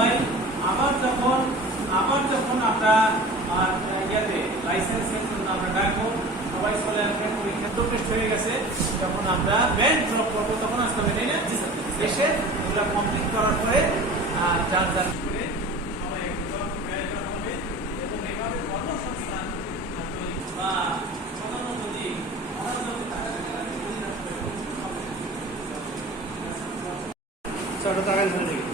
হয় আবার যখন আবার যখন আমরা ইয়াতে লাইসেন্সের জন্য আমরা ডাকবো সবাই চলে আসবেন পরীক্ষা তো টেস্ট হয়ে গেছে যখন আমরা ব্যাংক ড্রপ করব তখন আসতে হবে তাই না? এসে এগুলো কমপ্লিট করার পরে যার যার করে সবাই প্রয়োজন হবে এবং এভাবে কর্মসংস্থান বা অন্যান্য যদি অন্যান্য ছটা টাকা ধরে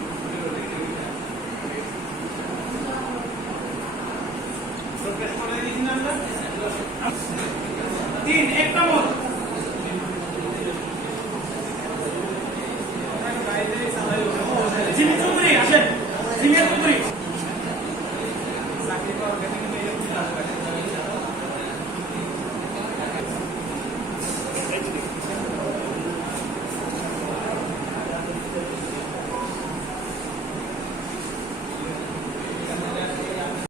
তিন এক নম্বর জিনিস